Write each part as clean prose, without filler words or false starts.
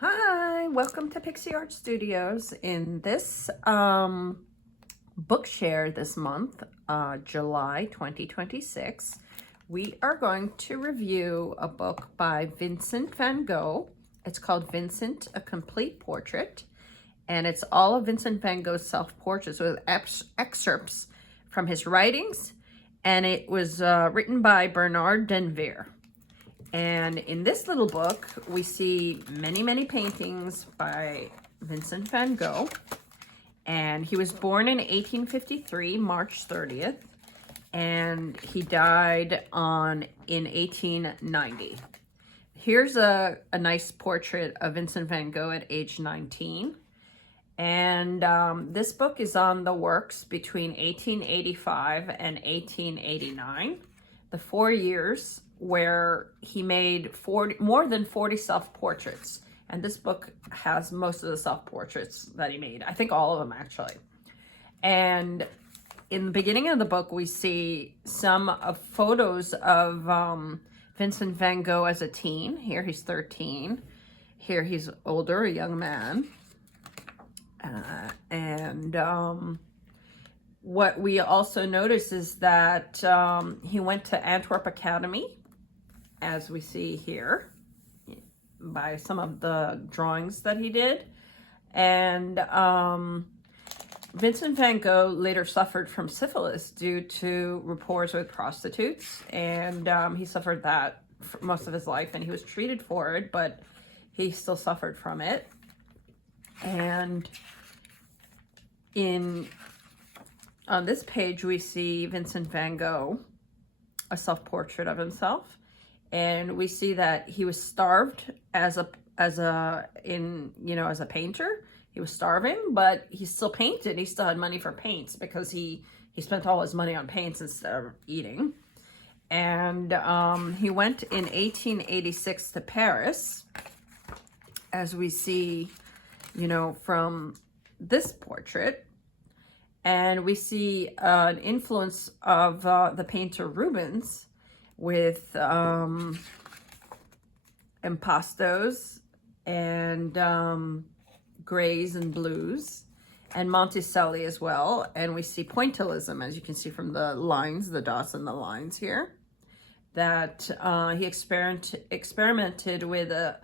Hi, welcome to Pixie Art Studios. In this book share this month, July 2026, we are going to review a book by Vincent van Gogh. It's called Vincent, A Complete Portrait, and it's all of Vincent van Gogh's self-portraits with excerpts from his writings, and it was written by Bernard Denvere. And in this little book, we see many paintings by Vincent van Gogh. And he was born in 1853, March 30th, and he died in 1890. Here's a nice portrait of Vincent van Gogh at age 19. And this book is on the works between 1885 and 1889, the 4 years where he made more than 40 self-portraits. And this book has most of the self-portraits that he made. I think all of them, actually. And in the beginning of the book, we see some of photos of Vincent van Gogh as a teen. Here he's 13. Here he's older, a young man. What we also notice is that he went to Antwerp Academy, as we see here, by some of the drawings that he did. And Vincent van Gogh later suffered from syphilis due to rapport with prostitutes, and he suffered that for most of his life, and he was treated for it, but he still suffered from it. And on this page, we see Vincent van Gogh, a self-portrait of himself, and we see that he was starved as a painter. He was starving, but he still painted. He still had money for paints because he spent all his money on paints instead of eating. And he went in 1886 to Paris, as we see, from this portrait. And we see an influence of the painter Rubens with impastos and grays and blues, and Monticelli as well. And we see pointillism, as you can see from the lines, the dots and the lines here, that he experimented with a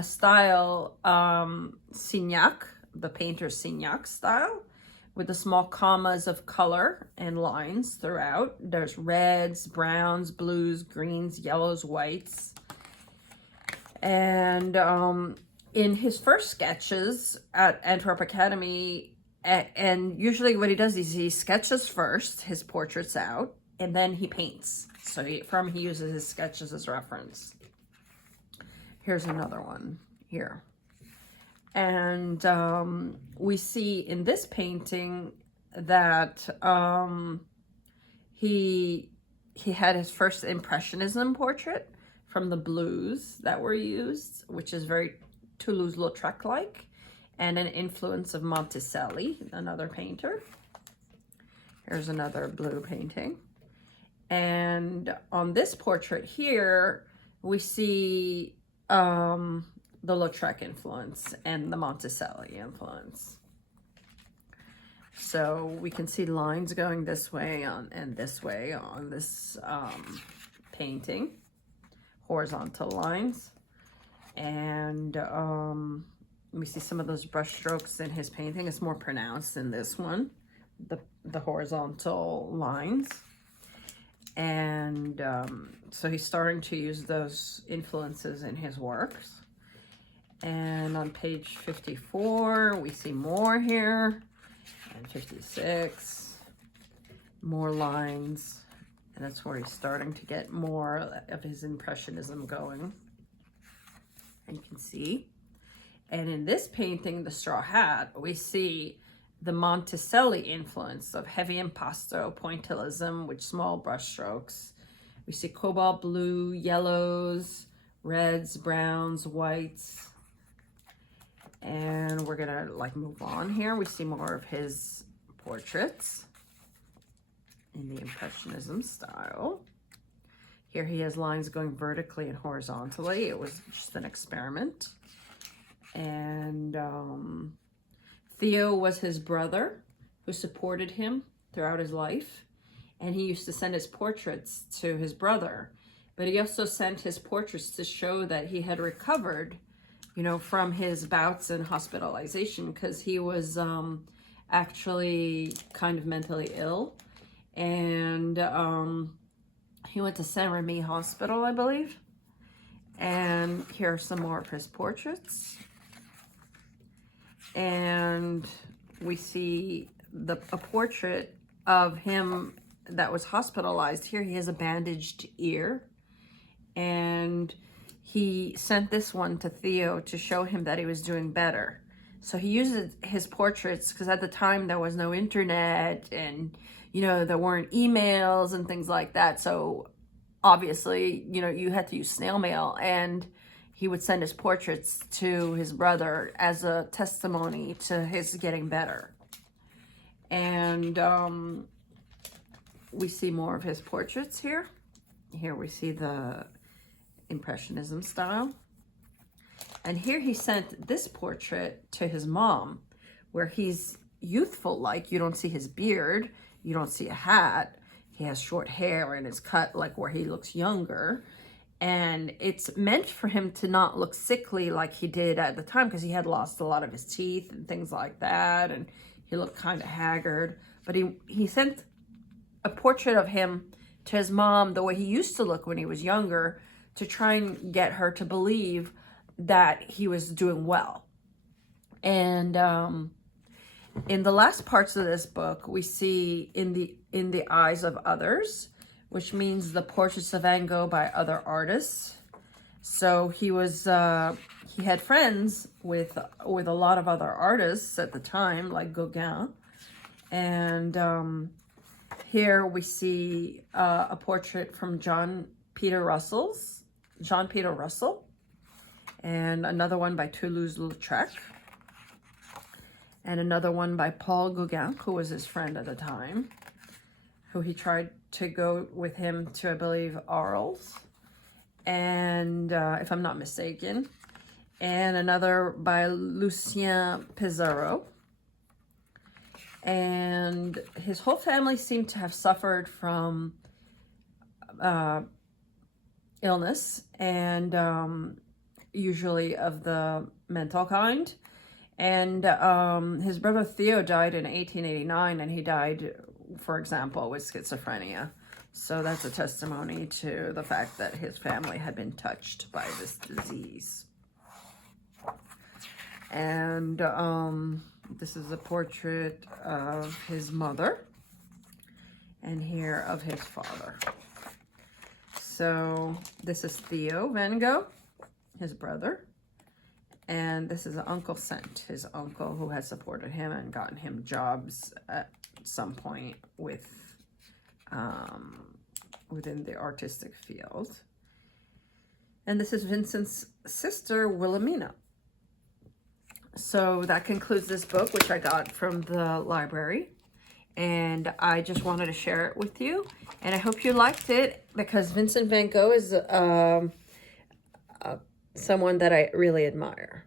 style, Signac, the painter Signac style, with the small commas of color and lines throughout. There's reds, browns, blues, greens, yellows, whites. And in his first sketches at Antwerp Academy, and usually what he does is he sketches first his portraits out, and then he paints. So he uses his sketches as reference. Here's another one here. And we see in this painting that he had his first Impressionism portrait from the blues that were used, which is very Toulouse-Lautrec-like, and an influence of Monticelli, another painter. Here's another blue painting. And on this portrait here, we see the Lautrec influence and the Monticelli influence. So we can see lines going this way and this way on this painting, horizontal lines. And we see some of those brush strokes in his painting. It's more pronounced in this one, the horizontal lines. And so he's starting to use those influences in his works. And on page 54, we see more here, and 56, more lines, and that's where he's starting to get more of his Impressionism going, and you can see. And in this painting, The Straw Hat, we see the Monticelli influence of heavy impasto, pointillism with small brush strokes. We see cobalt blue, yellows, reds, browns, whites. And we're gonna move on here. We see more of his portraits in the Impressionism style. Here he has lines going vertically and horizontally. It was just an experiment. And Theo was his brother who supported him throughout his life. And he used to send his portraits to his brother. But he also sent his portraits to show that he had recovered, you know, from his bouts and hospitalization, because he was actually kind of mentally ill. And he went to Saint Remy Hospital, I believe. And here are some more of his portraits. And we see a portrait of him that was hospitalized. Here he has a bandaged ear. And he sent this one to Theo to show him that he was doing better. So he uses his portraits because at the time there was no internet and, you know, there weren't emails and things like that. So obviously, you know, you had to use snail mail, and he would send his portraits to his brother as a testimony to his getting better. And we see more of his portraits here. Here we see the Impressionism style. And here he sent this portrait to his mom, where he's youthful, like you don't see his beard, you don't see a hat, he has short hair and it's cut like where he looks younger. And it's meant for him to not look sickly like he did at the time, because he had lost a lot of his teeth and things like that, and he looked kind of haggard. But he sent a portrait of him to his mom the way he used to look when he was younger, to try and get her to believe that he was doing well. And in the last parts of this book, we see in the eyes of others, which means the portraits of Van Gogh by other artists. So he had friends with a lot of other artists at the time, like Gogh. And here we see a portrait from John Peter Russell, and another one by Toulouse-Lautrec, and another one by Paul Gauguin, who was his friend at the time, who he tried to go with him to, I believe, Arles, and if I'm not mistaken, and another by Lucien Pizarro. And his whole family seemed to have suffered from illness, and usually of the mental kind. And his brother Theo died in 1889, and he died, for example, with schizophrenia. So that's a testimony to the fact that his family had been touched by this disease. And this is a portrait of his mother, and here of his father. So this is Theo Van Gogh, his brother. And this is Uncle Cent, his uncle, who has supported him and gotten him jobs at some point with within the artistic field. And this is Vincent's sister, Wilhelmina. So that concludes this book, which I got from the library. And I just wanted to share it with you. And I hope you liked it, because Vincent van Gogh is someone that I really admire.